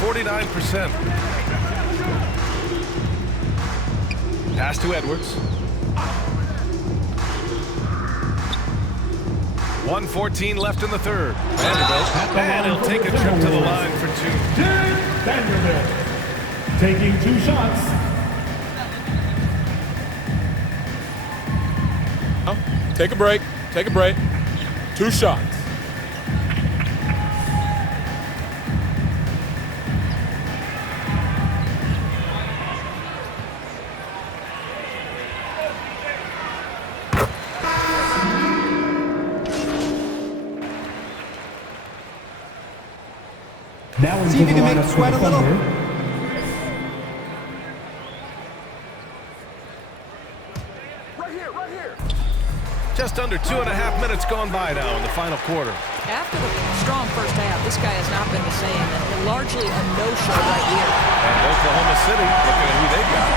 49%. Pass to Edwards. 1:14 left in the third. Vanderbilt, and he'll take a trip to the line for two. Vanderbilt taking 2 shots. Take a break. Take a break. 2 shots. Now into the lineup for the Thunder. Right here. Just under 2.5 minutes gone by now in the final quarter. After the strong first half, this guy has not been the same, and largely a no-show right here. And Oklahoma City, looking at who they got.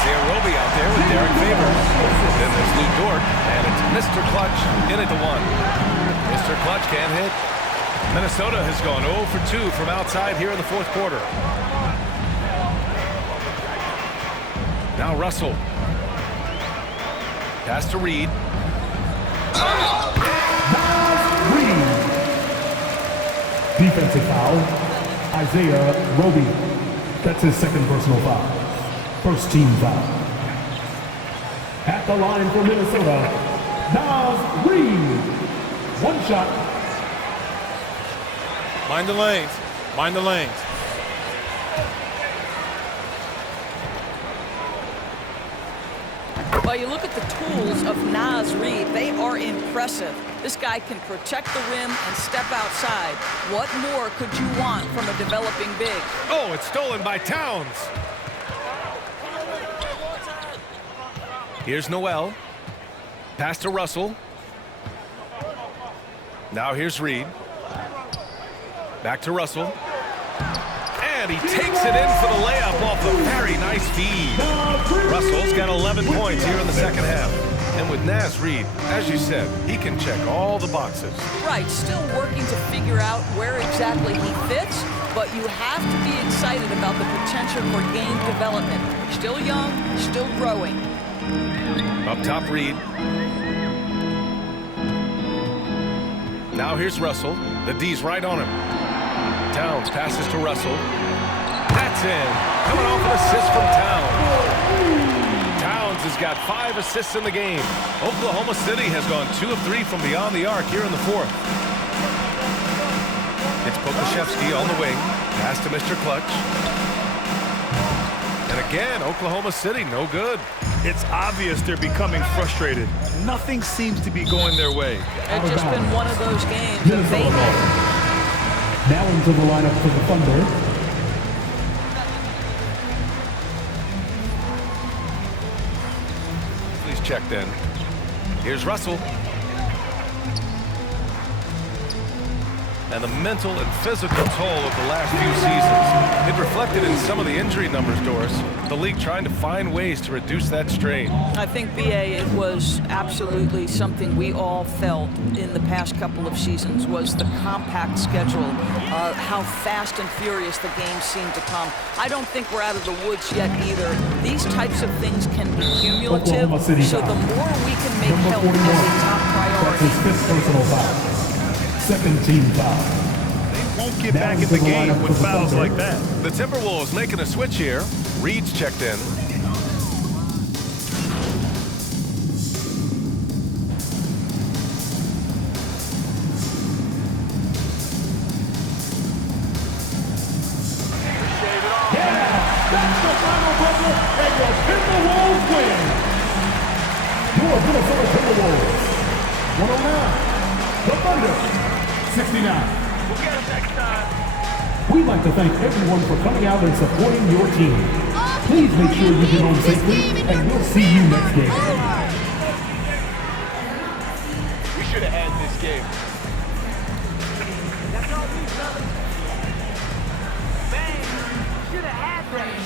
Isaiah Roby out there with Derek Favors. Then there's Lou Dort, and it's Mr. Clutch in at the 1. Mr. Clutch can't hit. Minnesota has gone 0 for 2 from outside here in the fourth quarter. Now Russell. Pass to Reed. Reed. Defensive foul. Isaiah Roby. That's his second personal foul. First team foul. At the line for Minnesota, Naz Reid. 1 shot. Mind the lanes. Mind the lanes. Well, you look at the tools of Naz Reid, they are impressive. This guy can protect the rim and step outside. What more could you want from a developing big? Oh, it's stolen by Towns. Here's Noel. Pass to Russell. Now here's Reed. Back to Russell. And he takes it in for the layup off a very nice feed. Russell's got 11 points here in the second half. And with Naz Reid, as you said, he can check all the boxes. Right, still working to figure out where exactly he fits, but you have to be excited about the potential for game development. Still young, still growing. Up top, Reed. Now here's Russell. The D's right on him. Towns passes to Russell. That's in. Coming off an assist from Towns. Towns has got 5 assists in the game. Oklahoma City has gone 2 of 3 from beyond the arc here in the fourth. It's Pokusevski on the wing. Pass to Mr. Clutch. And again, Oklahoma City, no good. It's obvious they're becoming frustrated. Nothing seems to be going their way. It's just been one of those games of they Now into the lineup for the Thunder. Please check then. Here's Russell. And the mental and physical toll of the last few seasons. It reflected in some of the injury numbers, Doris. The league trying to find ways to reduce that strain. I think, B.A., it was absolutely something we all felt in the past couple of seasons was the compact schedule, how fast and furious the games seem to come. I don't think we're out of the woods yet either. These types of things can be cumulative, so the more we can make health as a top That's priority. his 5th personal foul. Second team foul. They won't get back in the game with fouls like that. The Timberwolves making a switch here. Reed's checked in. That's the final buzzer, and the Timberwolves win. Your Minnesota Timberwolves. 109. The Thunder. 69. We'll get them next time. We'd like to thank everyone for coming out and supporting your team. Please make sure you get home safely, and we'll see you next game. We should have had this game. That's all we Bang! Should have had that.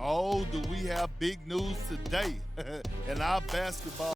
Oh, do we have big news today in our basketball?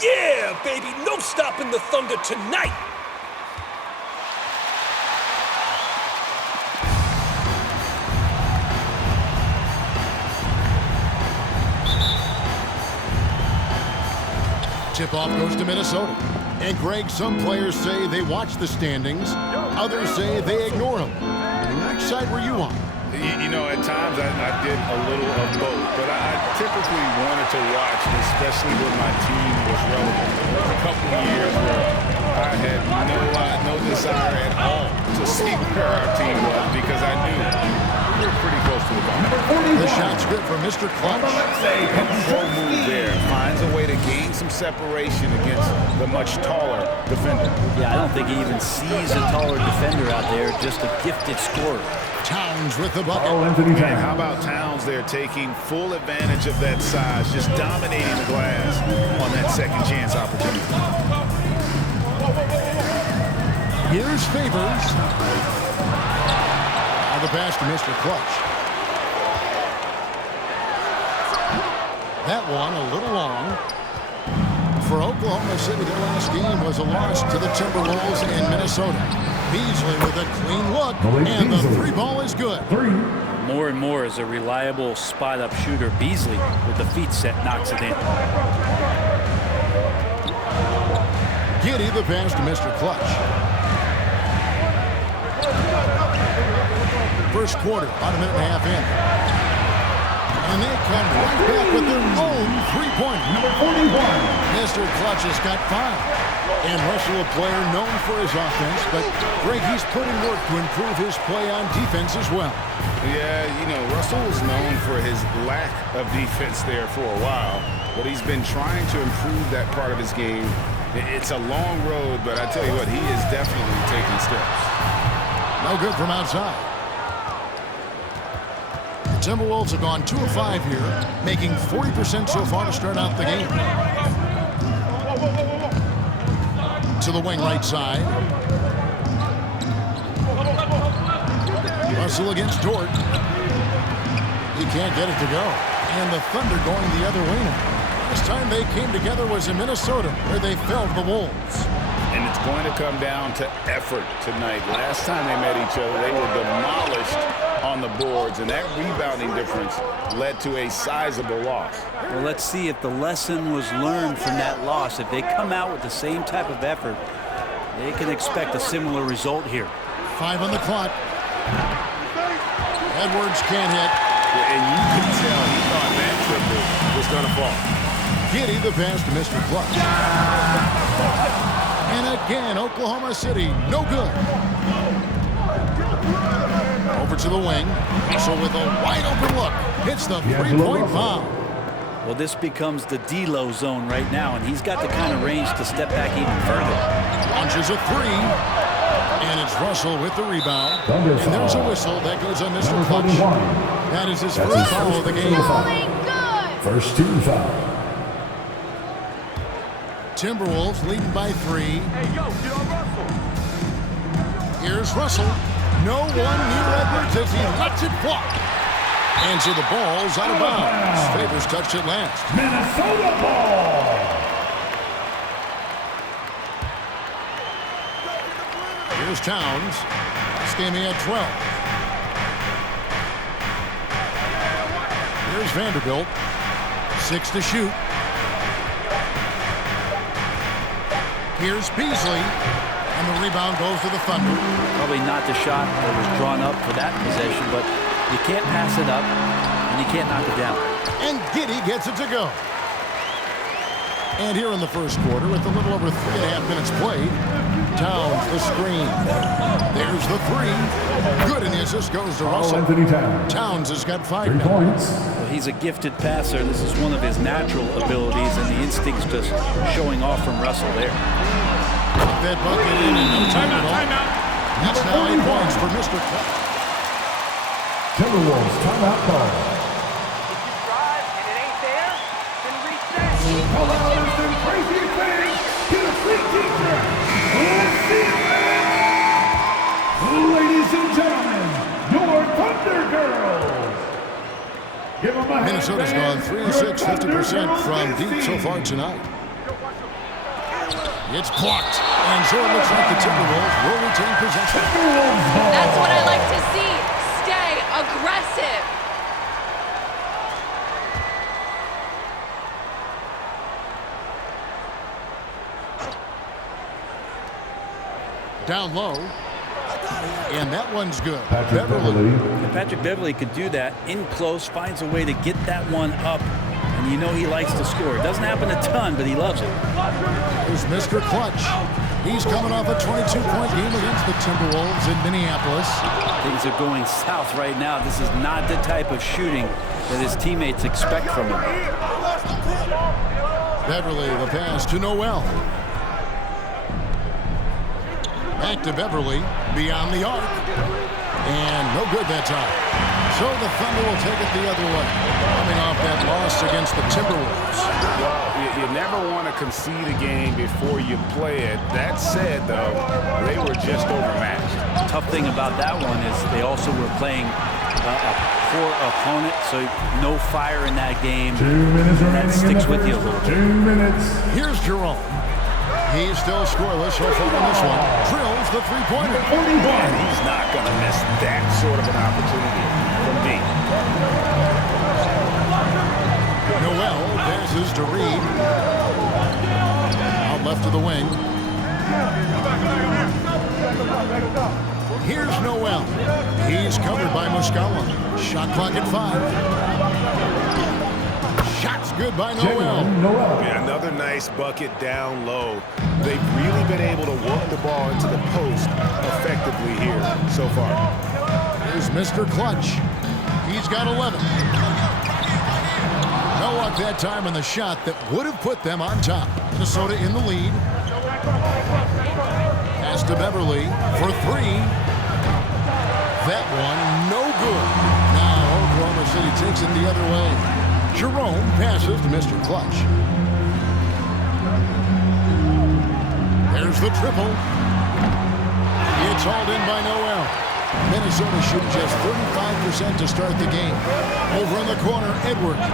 Yeah, baby, no stopping the Thunder tonight. Tip-off goes to Minnesota. And, Greg, some players say they watch the standings. Others say they ignore them. Which side were you on? You know, at times I did a little of both, but I typically wanted to watch, especially when my team was relevant. There was a couple of years where I had no desire at all to see where our team was because I knew we were pretty close to the ball. The shot's good for Mr. Clutch. Control move there. Finds a way to gain some separation against the much taller defender. Yeah, I don't think he even sees a taller defender out there, just a gifted scorer. Towns with the bucket. Man, how about Towns there taking full advantage of that size, just dominating the glass on that second chance opportunity. Here's Favors. Now the pass to Mr. Clutch. That one a little long. For Oklahoma City, their last game was a loss to the Timberwolves in Minnesota. Beasley with a clean look, and the three ball is good. More and more as a reliable spot-up shooter, Beasley with the feet set knocks it in. Giddey the pass to Mr. Clutch. First quarter, about a minute and a half in. And they come right back with their own three-pointer. Number 41. Mr. Clutch has got 5. And Russell, a player known for his offense, but Greg, he's putting work to improve his play on defense as well. Yeah, you know, Russell was known for his lack of defense there for a while, but he's been trying to improve that part of his game. It's a long road, but I tell you what, he is definitely taking steps. No good from outside. The Timberwolves have gone 2 of 5 here, making 40% so far to start out the game. To the wing right side. Russell against Dort. He can't get it to go. And the Thunder going the other way now. Last time they came together was in Minnesota, where they felled the Wolves. And it's going to come down to effort tonight. Last time they met each other, they were demolished on the boards, and that rebounding difference led to a sizable loss. Well, let's see if the lesson was learned from that loss. If they come out with the same type of effort, they can expect a similar result here. 5 on the clock. Edwards can't hit. And you can tell he thought that triple was going to fall. Giddey the pass to Mr. Clutch. And again, Oklahoma City, no good. Over to the wing. So with a wide open look, hits the three-point foul. Well, this becomes the D-Lo zone right now, and he's got the kind of range to step back even further. Launches a three. And it's Russell with the rebound. And there's a whistle that goes on Mr. Clutch. That is his first foul of the game. First team foul. Timberwolves leading by 3. Here's Russell. No one near Edwards as he lets it fly. And so the ball's out of bounds. Favors touched it last. Minnesota ball. Here's Towns. Stamey at 12. Here's Vanderbilt. 6 to shoot. Here's Beasley. And the rebound goes to the Thunder. Probably not the shot that was drawn up for that possession, but you can't pass it up, and you can't knock it down. And Giddey gets it to go. And here in the first quarter, with a little over 3.5 minutes played, Towns the screen. There's the three. Good, and the assist goes to Russell. Anthony Towns. Towns has got 5 3 points. Well, he's a gifted passer. This is one of his natural abilities, and the instinct's just showing off from Russell there. That bucket in no time at all. That's now 8 points for Mr. Clutch. Timberwolves timeout ball. If you drive and it ain't there, then reset. Come on, some crazy things to the free teacher. Let's see it. Ladies and gentlemen, your Thunder Girls. Give them a hand. Minnesota's gone 3 of 6, 50% from deep so far tonight. It's blocked, and so it looks like the Timberwolves will retain possession. That's what I like to see. Stay aggressive. Down low, and that one's good. Patrick Beverly. And Patrick Beverly could do that in close, finds a way to get that one up, and you know he likes to score. It doesn't happen a ton, but he loves it. Here's Mr. Clutch. He's coming off a 22-point game against the Timberwolves in Minneapolis. Things are going south right now. This is not the type of shooting that his teammates expect from him. Beverly, the pass to Noel. Back to Beverly, beyond the arc. And no good that time. So the Thunder will take it the other way, coming off that loss against the Timberwolves. Well, you never want to concede a game before you play it. That said, though, they were just overmatched. Tough thing about that one is they also were playing a poor opponent, so no fire in that game. 2 minutes remaining. That sticks with you a little 2 bit. minutes. Here's Jerome. He's still scoreless so far on this one. Drills the three-pointer. And he's not going to miss that sort of an opportunity from deep. Noel passes to Reed. Out left to the wing. Here's Noel. He's covered by Muscala. Shot clock at 5. Shots good by Noel. Yeah, another nice bucket down low. They've really been able to work the ball into the post effectively here so far. Here's Mr. Clutch. He's got 11. No luck that time on the shot that would have put them on top. Minnesota in the lead. Pass to Beverly for 3. That one, no good. Now Oklahoma City takes it the other way. Jerome passes to Mr. Clutch. There's the triple. It's hauled in by Noel. Minnesota shooting just 35% to start the game. Over in the corner, Edwards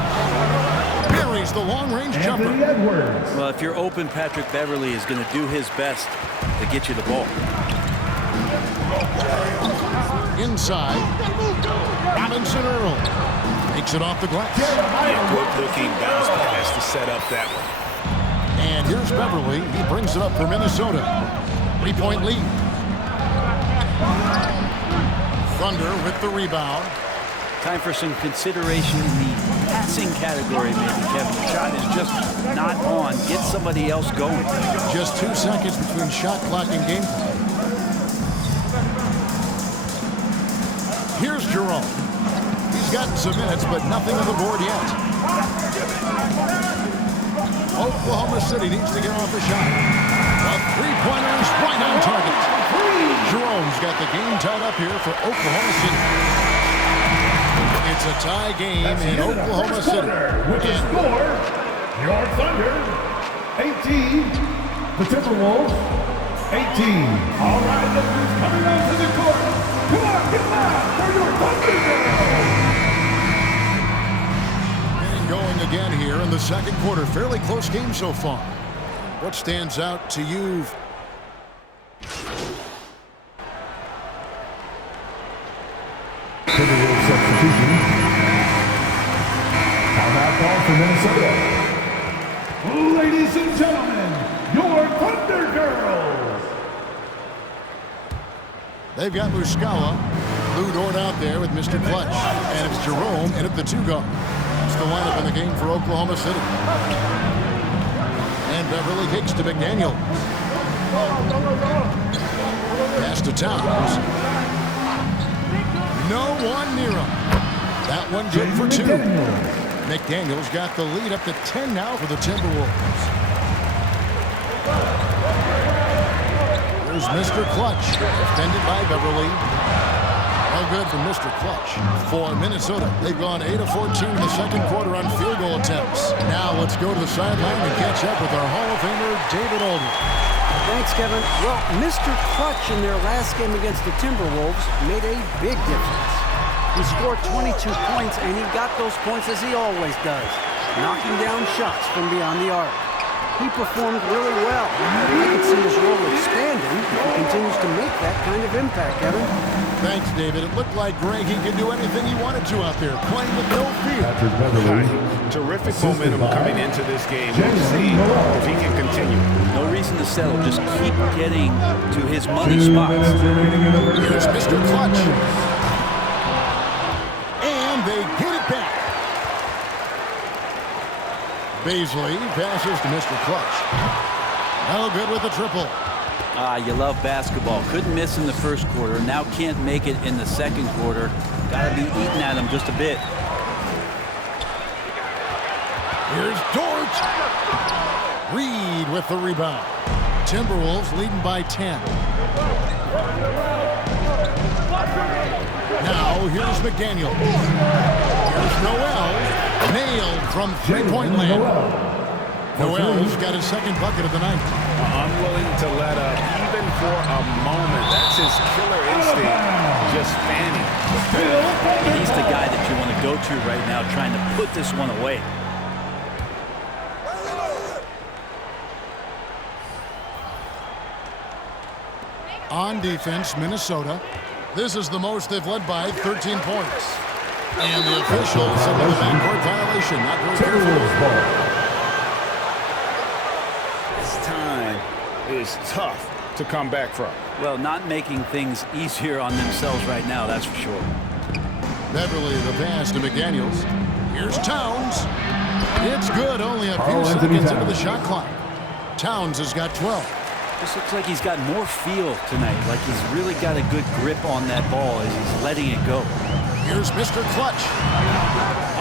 buries the long-range jumper. Well, if you're open, Patrick Beverley is going to do his best to get you the ball. Inside, Robinson Earl takes it off the glass. Good-looking bounce pass to set up that one. And here's Beverley. He brings it up for Minnesota. 3-point lead. Thunder with the rebound. Time for some consideration in the passing category, maybe, Kevin. The shot is just not on. Get somebody else going. Just 2 seconds between shot clock and game clock. Here's Jerome. He's gotten some minutes, but nothing on the board yet. Oklahoma City needs to get off the shot. A three-pointer is right on target. Jerome's got the game tied up here for Oklahoma City. It's a tie game in Oklahoma City. With the score, your Thunder, 18. The Timberwolves, 18. All right, look who's coming onto the court. Come on, get loud for your Thunder girls. And going again here in the second quarter. Fairly close game so far. What stands out to you? Timberwolves substitution. Timeout call for Minnesota. Ladies and gentlemen, your Thunder Girls. They've got Muscala, Lou Dort out there with Mr. Clutch, and it's Jerome in at the 2 guard. That's the lineup in the game for Oklahoma City. And Beverley kicks to McDaniel. Pass to Towns. No one near him. That one good for 2. McDaniel's got the lead up to 10 now for the Timberwolves. Here's Mr. Clutch, defended by Beverley. No good from Mr. Clutch. For Minnesota, they've gone 8 of 14 in the second quarter on field goal attempts. Now let's go to the sideline and catch up with our Hall of Famer, David Aldridge. Thanks, Kevin. Well, Mr. Clutch in their last game against the Timberwolves made a big difference. He scored 22 points, and he got those points as he always does, knocking down shots from beyond the arc. He performed really well. I can see his role expanding if he continues to make that kind of impact, Kevin. Thanks, David. It looked like Greg, he could do anything he wanted to out there, playing with no fear. Terrific momentum coming into this game. We'll see if he can continue. No reason to settle. Just keep getting to his money spots. Here's Mr. Clutch. And they get it back. Baisley passes to Mr. Clutch. No good with the triple. You love basketball. Couldn't miss in the first quarter. Now can't make it in the second quarter. Got to be eating at him just a bit. Here's Dort. Reed with the rebound. Timberwolves leading by 10. Now here's McDaniel. Here's Noel. Nailed from three-point land. Noel's got his second bucket of the night. Unwilling to let up even for a moment. That's his killer instinct. Just fanning. He's the guy that you want to go to right now, trying to put this one away. On defense, Minnesota. This is the most they've led by 13 points. And the officials said the backcourt violation. Not very careful. This time is tough to come back from. Well, not making things easier on themselves right now, that's for sure. Beverley the pass to McDaniels. Here's Towns. It's good, only a few seconds into the shot clock. Towns has got 12. This looks like he's got more feel tonight, like he's really got a good grip on that ball as he's letting it go. Here's Mr. Clutch.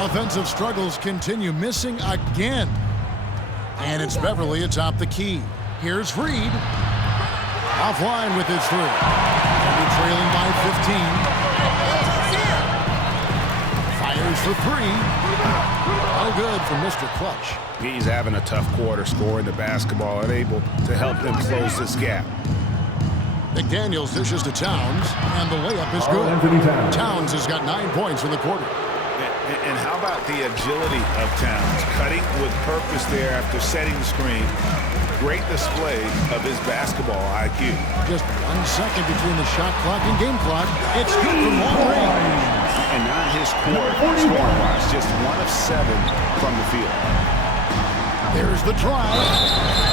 Offensive struggles continue, missing again. And it's Beverley atop the key. Here's Reed. Offline with his 3. And they're trailing by 15. Fires for 3. No good from Mr. Clutch. He's having a tough quarter, scoring the basketball, unable to help them close this gap. McDaniels dishes to Towns, and the layup is good. Towns has got 9 points in the quarter. And how about the agility of Towns? Cutting with purpose there after setting the screen. Great display of his basketball IQ. Just 1 second between the shot clock and game clock. It's good from long range. And not his scoring-wise, just 1 of 7 from the field. There's the drive.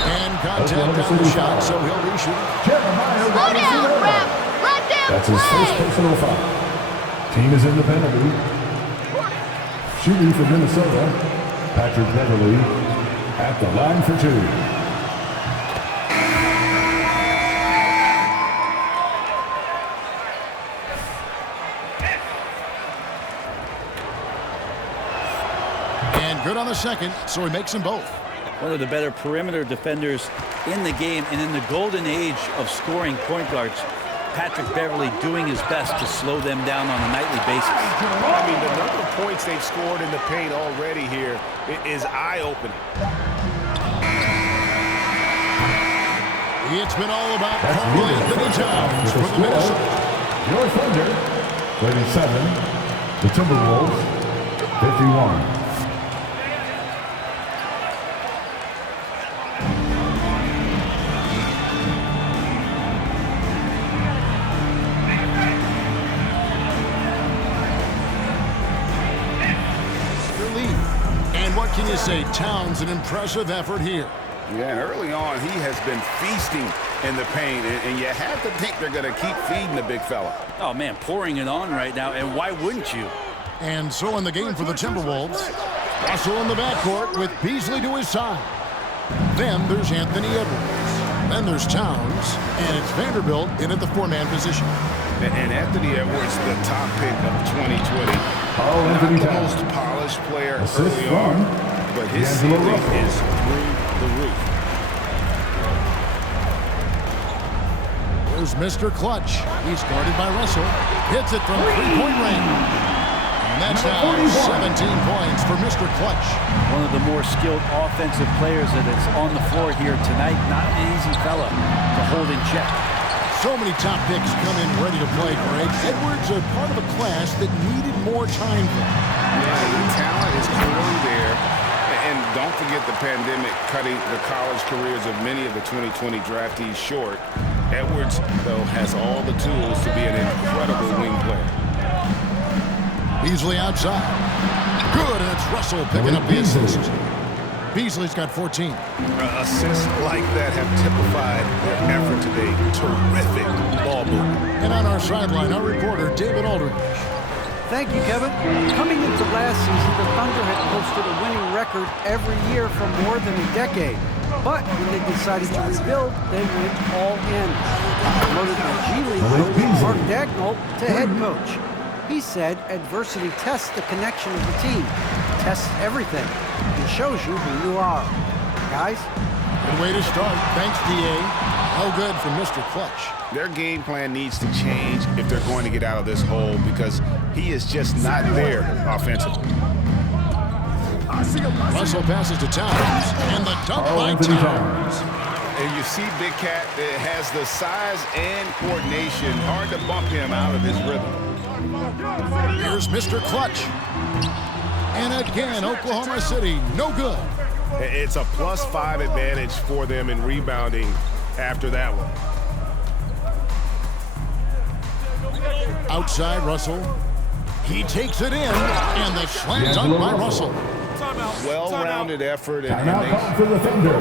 And contact on the shot, so he'll be shooting. Slow down, Rep. Let them That's his first personal foul. Team is in the penalty. Shooting for Minnesota, Patrick Beverly at the line for 2. And good on the second, so he makes them both. One of the better perimeter defenders in the game, and in the golden age of scoring point guards, Patrick Beverly doing his best to slow them down on a nightly basis. I mean, the number of points they've scored in the paint already here is eye-opening. It's been all about Karl Anthony Towns for the Minnesota. Your Thunder, 37. The Timberwolves, 51. What can you say? Towns, an impressive effort here. Yeah, and early on, he has been feasting in the paint, and you have to think they're going to keep feeding the big fella. Oh, man, pouring it on right now, and why wouldn't you? And so in the game for the Timberwolves, Russell in the backcourt with Beasley to his side. Then there's Anthony Edwards. Then there's Towns, and it's Vanderbilt in at the 4-man position. And Anthony Edwards, the top pick of 2020. Not the most polished player early on, but his ceiling is through the roof. There's Mr. Clutch. He's guarded by Russell. Hits it from 3-point range. And that's now 17 points for Mr. Clutch. One of the more skilled offensive players that is on the floor here tonight. Not an easy fella to hold in check. So many top picks come in ready to play, Greg. Edwards are part of a class that needed more time for him. Yeah, the talent is clearly there. And don't forget the pandemic cutting the college careers of many of the 2020 draftees short. Edwards, though, has all the tools to be an incredible wing player. Beasley outside. Good, and it's Russell picking up the assist. Beasley's got 14. Assists like that have typified their effort today. Terrific ball movement. And on our sideline, our reporter, David Aldridge. Thank you, Kevin. Coming into last season, the Thunder had posted a winning record every year for more than a decade. But when they decided to rebuild, they went all in. Promoted the G League coach, Mark Dagnall, to head coach. He said adversity tests the connection of the team, tests everything, and shows you who you are. Guys? Good way to start. Thanks, D.A. No good from Mr. Clutch. Their game plan needs to change if they're going to get out of this hole because he is just not there offensively. Russell passes to Towns, and the dunk by Towns. And you see Big Cat has the size and coordination. Hard to bump him out of his rhythm. Here's Mr. Clutch. And again, Oklahoma City, no good. It's a +5 advantage for them in rebounding after that one. Outside Russell. He takes it in, and the slam dunk by Russell. Well-rounded effort. And now for the Thunder.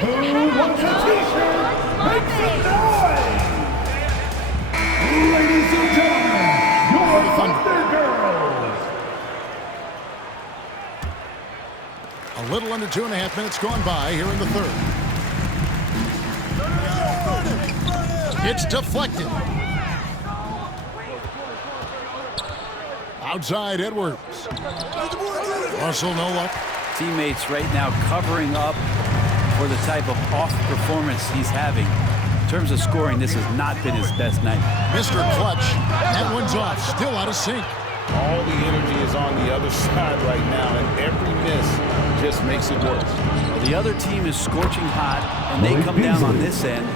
Who wants a t-shirt? Make some noise! Ladies and gentlemen, your Thunder Girls. A little under 2.5 minutes gone by here in the third. It's deflected. Outside Edwards. Russell no luck. Teammates right now covering up for the type of off performance he's having. In terms of scoring, this has not been his best night. Mr. Clutch, that one's off, still out of sync. All the energy is on the other side right now, and every miss just makes it worse. Well, the other team is scorching hot, and they come down on this end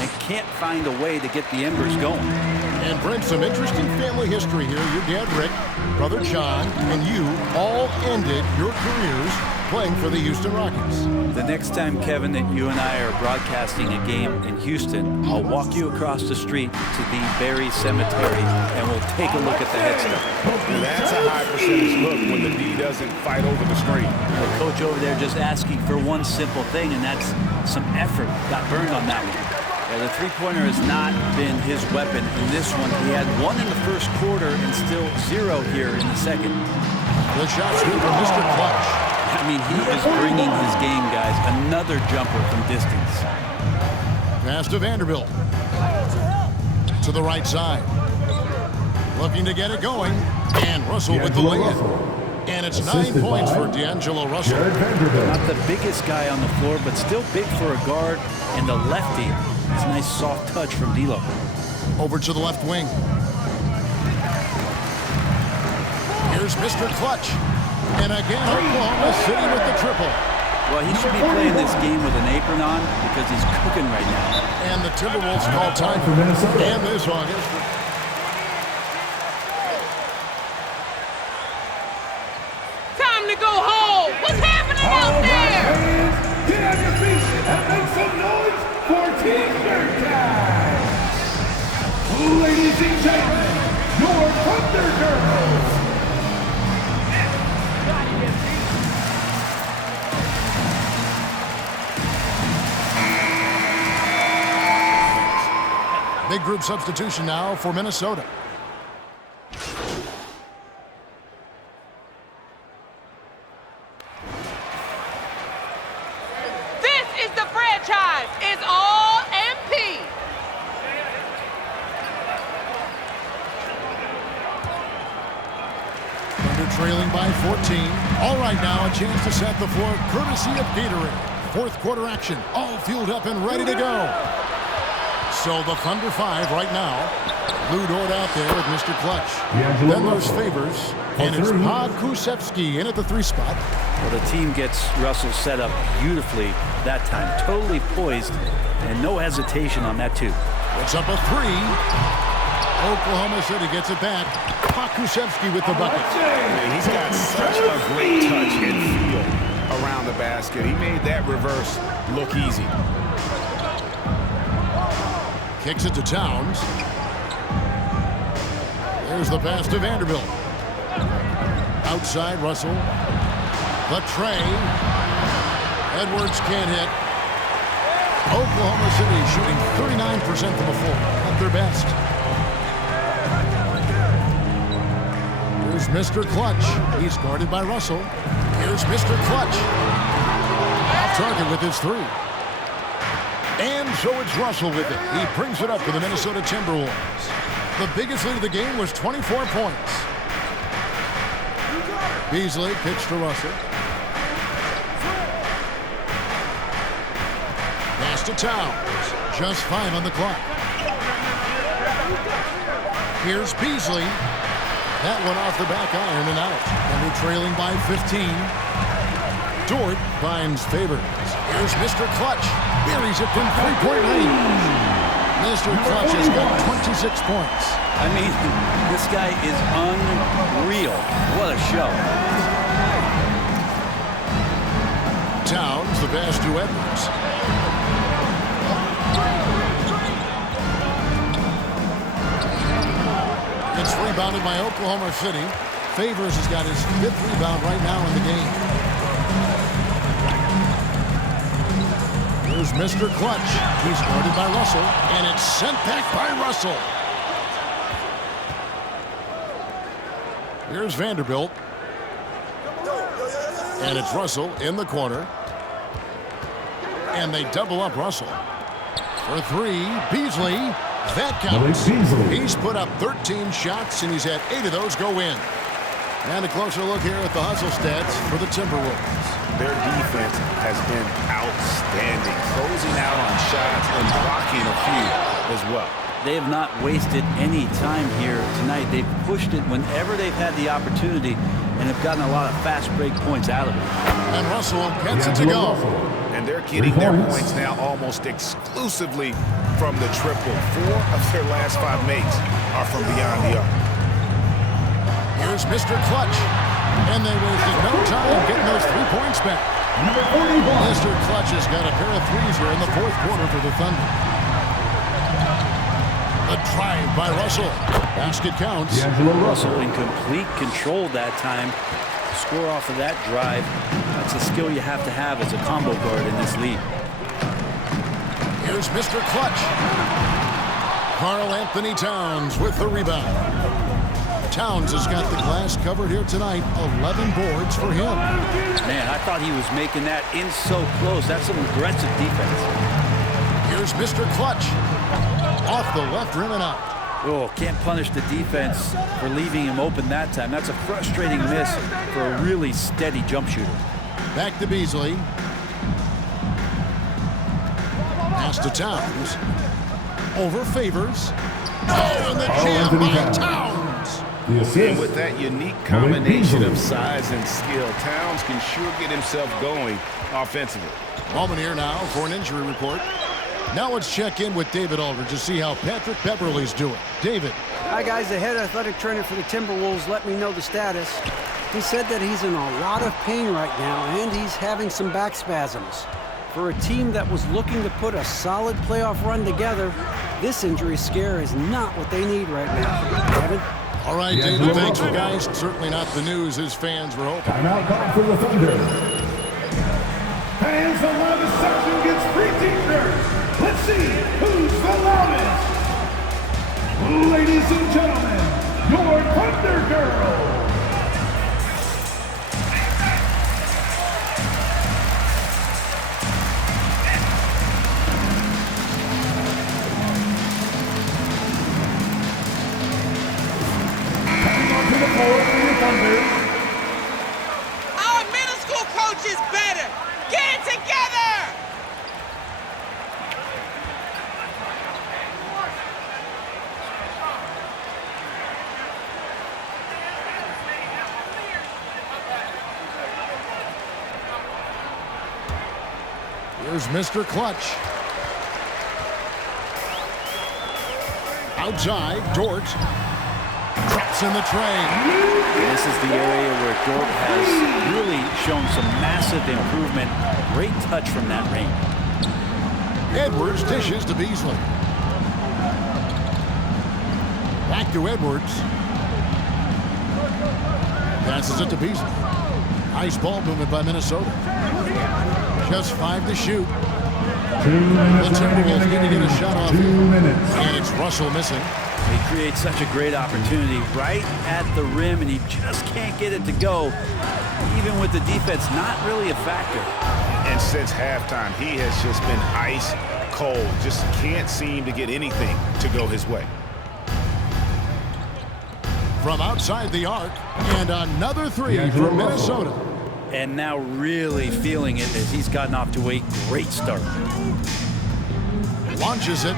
and can't find a way to get the embers going. And Brent, some interesting family history here. Your dad, Rick, brother John, and you all ended your careers playing for the Houston Rockets. The next time, Kevin, that you and I are broadcasting a game in Houston, I'll walk you across the street to the Berry Cemetery, and we'll take a look at the headstone. That's a high percentage look when the D doesn't fight over the screen. The coach over there just asking for one simple thing, and that's some effort. Got burned on that one. Yeah, the three-pointer has not been his weapon in this one. He had one in the first quarter and still 0 here in the second. The shot's good from Mr. Clutch. I mean, he is bringing his game, guys. Another jumper from distance. Pass to Vanderbilt. To the right side. Looking to get it going. And Russell with the layup. And it's 9 points for D'Angelo Russell. Not the biggest guy on the floor, but still big for a guard and a lefty. It's a nice soft touch from D'Lo. Over to the left wing. Here's Mr. Clutch. And again, Oklahoma City with the triple. Well, he should be playing this game with an apron on because he's cooking right now. And the Timberwolves call time for Minnesota. And this one is... Time to go home. What's happening out there? Get on your feet and make some noise for Team Bearcat. Ladies and gentlemen, your Thunder Girls. Big group substitution now for Minnesota. This is the franchise. It's all MP. Thunder trailing by 14. All right, now a chance to set the floor courtesy of Gatorade. Fourth quarter action, all fueled up and ready to go. So the Thunder 5 right now. Lou Dort out there with Mr. Clutch. Then there's Favors. And it's Pokusevski in at the 3 spot. Well, the team gets Russell set up beautifully that time. Totally poised and no hesitation on that too. It's up a 3. Oklahoma City gets it back. Pokusevski with the bucket. Man, he's got such a great touch and feel around the basket. He made that reverse look easy. Kicks it to Towns. There's the pass to Vanderbilt. Outside Russell. The tray. Edwards can't hit. Oklahoma City shooting 39% from the floor. At their best. Here's Mr. Clutch. He's guarded by Russell. Here's Mr. Clutch. Off target with his 3. And so it's Russell with it. He brings it up for the Minnesota Timberwolves. The biggest lead of the game was 24 points. Beasley kicks to Russell. Pass to Towns. Just 5 on the clock. Here's Beasley. That one off the back iron and out. And they're trailing by 15. Dort finds Favors. Here's Mr. Clutch. Buries it from 3-point range. Mr. Clutch has got 26 points. I mean, this guy is unreal. What a show. Towns, the pass to Edwards. It's rebounded by Oklahoma City. Favors has got his 5th rebound right now in the game. Here's Mr. Clutch. He's guarded by Russell, and it's sent back by Russell. Here's Vanderbilt. And it's Russell in the corner. And they double up Russell. For 3, Beasley. That counts. He's put up 13 shots, and he's had 8 of those go in. And a closer look here at the hustle stats for the Timberwolves. Their defense has been outstanding, closing out on shots and blocking a few as well. They have not wasted any time here tonight. They've pushed it whenever they've had the opportunity and have gotten a lot of fast break points out of it. And Russell gets it to go. And they're getting their points now almost exclusively from the triple. 4 of their last 5 makes are from beyond the arc. Here's Mr. Clutch. And they wasted no time getting those 3 points back. Mr. Clutch has got a pair of threes here in the 4th quarter for the Thunder. A drive by Russell. Basket counts. Russell in complete control that time. Score off of that drive. That's a skill you have to have as a combo guard in this league. Here's Mr. Clutch. Karl Anthony Towns with the rebound. Towns has got the glass covered here tonight. 11 boards for him. Man, I thought he was making that in so close. That's some aggressive defense. Here's Mr. Clutch. Off the left rim and out. Oh, can't punish the defense for leaving him open that time. That's a frustrating miss for a really steady jump shooter. Back to Beasley. Pass to Towns. Over Favors. Oh, and the jam by Towns. And with that unique combination of size and skill, Towns can sure get himself going offensively. Moment here now for an injury report. Now let's check in with David Aldridge to see how Patrick Beverley's doing. David. Hi, guys. The head athletic trainer for the Timberwolves let me know the status. He said that he's in a lot of pain right now, and he's having some back spasms. For a team that was looking to put a solid playoff run together, this injury scare is not what they need right now. Kevin? All right, David, thanks, guys. Certainly not the news his fans were hoping. Timeout call for the Thunder. Fans, the loudest section gets free t-shirts. Let's see who's the loudest. Ladies and gentlemen, your Thunder Girl. Coming onto the floor for your Thunder. Our middle school coach is better. Get it together. Here's Mr. Clutch. Outside, Dort. Drops in the train. This is the area where Dort has really shown some massive improvement. Great touch from that range. Edwards dishes to Beasley. Back to Edwards. Passes it to Beasley. Nice ball movement by Minnesota. Just 5 to shoot. 2 minutes. The Timberwolves need to get a shot off. 2 minutes. And it's Russell missing. He creates such a great opportunity right at the rim, and he just can't get it to go. Even with the defense not really a factor. And since halftime, he has just been ice cold. Just can't seem to get anything to go his way. From outside the arc, and another 3 for Minnesota. And now really feeling it as he's gotten off to a great start. Launches it.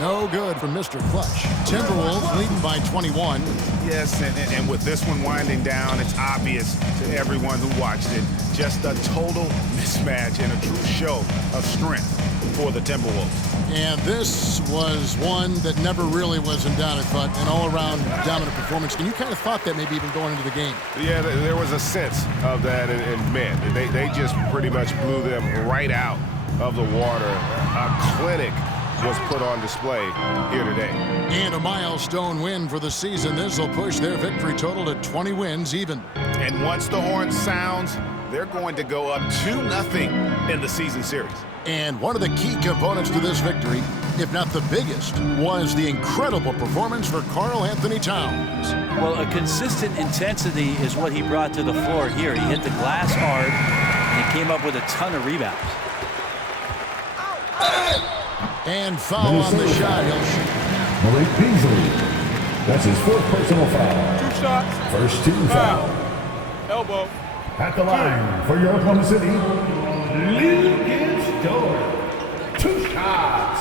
No good from Mr. Clutch. Timberwolves leading by 21. Yes, and with this one winding down, it's obvious to everyone who watched it. Just a total mismatch and a true show of strength for the Timberwolves. And this was one that never really was in doubt, but an all-around dominant performance. And you kind of thought that maybe even going into the game. Yeah, there was a sense of that in men. They just pretty much blew them right out of the water. A clinic was put on display here today. And a milestone win for the season. This will push their victory total to 20 wins even. And once the horn sounds, they're going to go up 2-0 in the season series. And one of the key components to this victory, if not the biggest, was the incredible performance for Karl Anthony Towns. Well, a consistent intensity is what he brought to the floor here. He hit the glass hard, and he came up with a ton of rebounds. And foul on the shot. He'll shoot. Malik Beasley. That's his 4th personal foul. 2 shots. First 2 foul. Elbow. At the line for your Oklahoma City, Lucas Dort. 2 shots.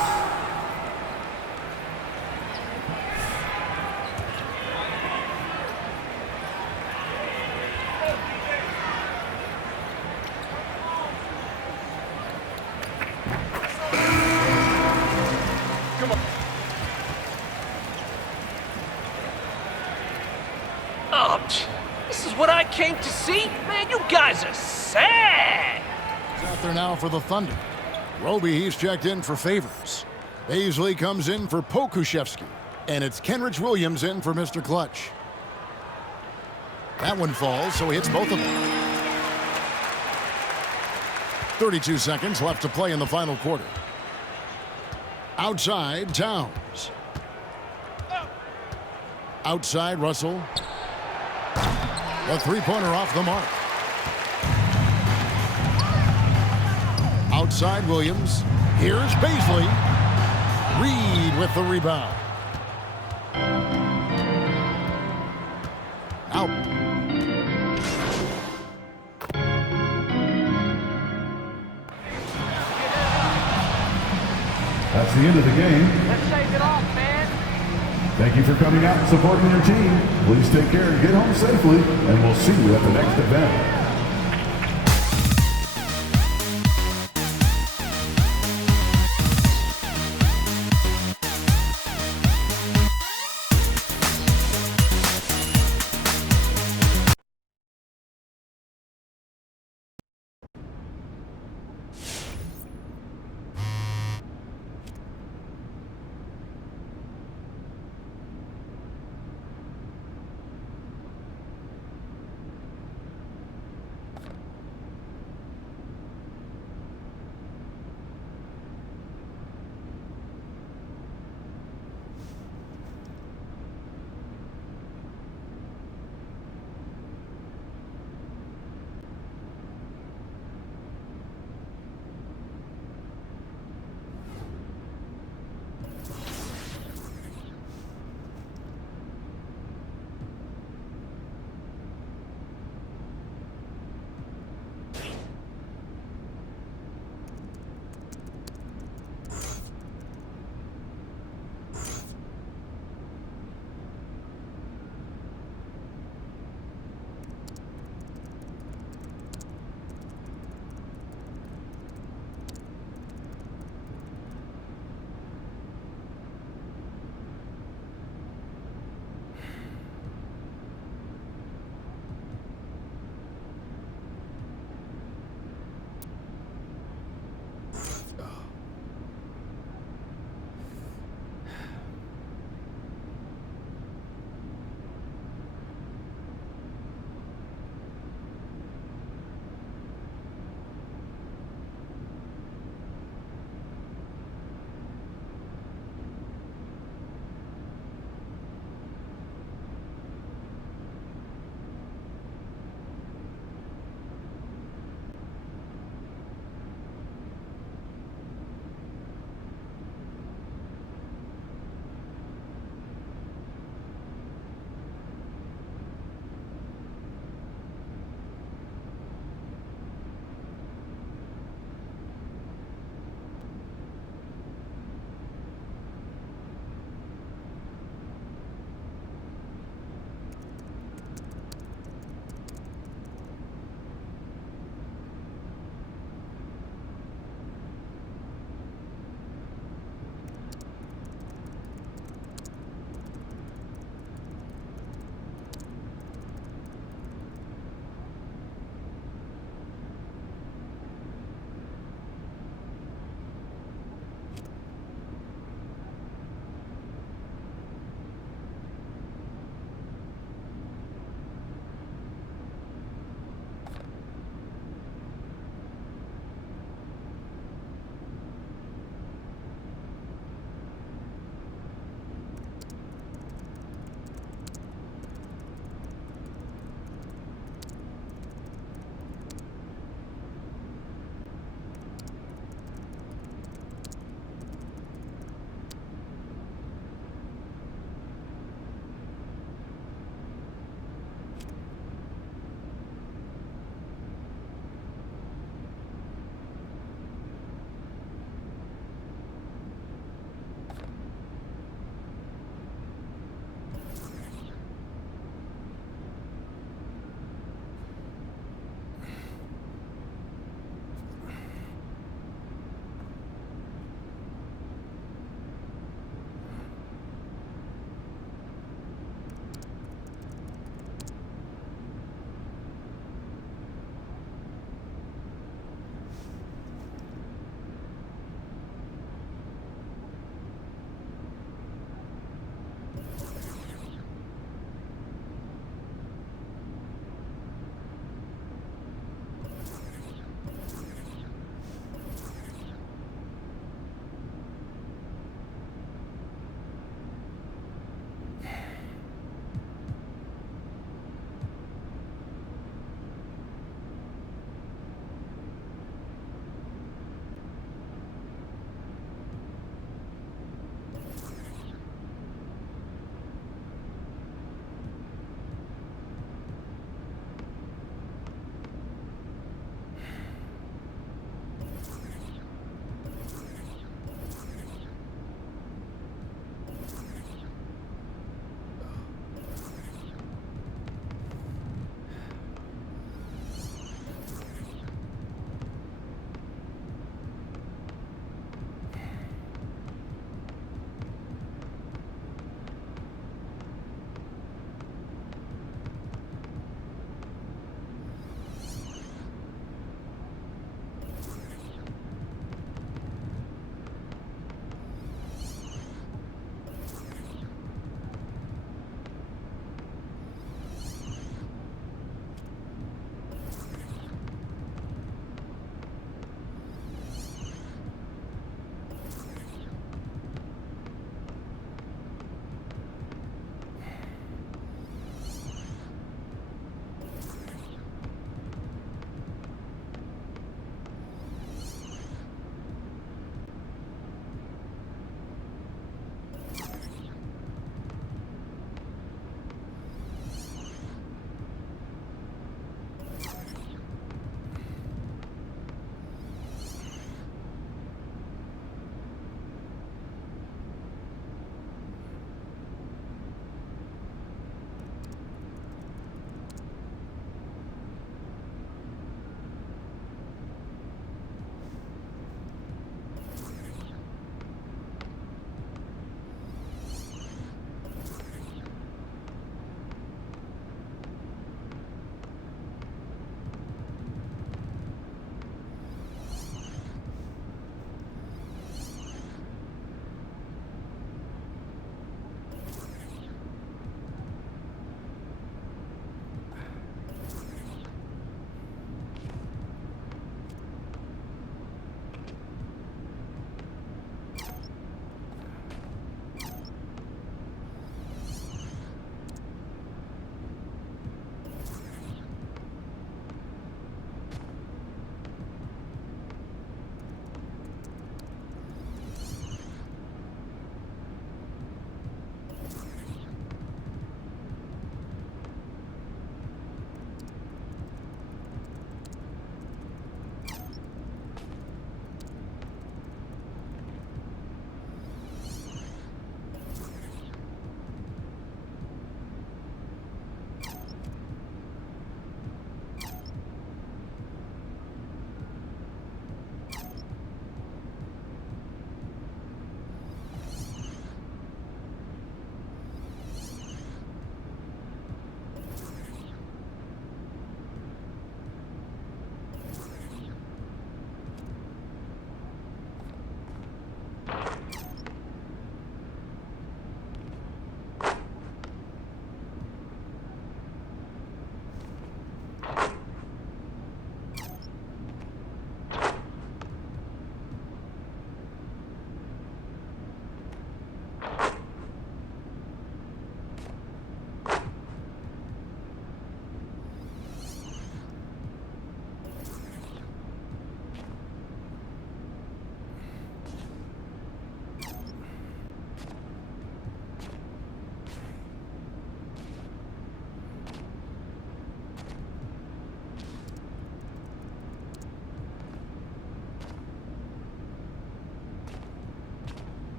came to see? Man, you guys are sad. He's out there now for the Thunder. Roby, he's checked in for Favors. Baisley comes in for Pokushevsky. And it's Kenrich Williams in for Mr. Clutch. That one falls, so he hits both of them. 32 seconds left to play in the final quarter. Outside, Towns. Outside, Russell. A three-pointer off the mark. Outside, Williams. Here's Baisley. Reed with the rebound. Out. That's the end of the game. Let's shake it off, man. Thank you for coming out and supporting your team. Please take care and get home safely, and we'll see you at the next event.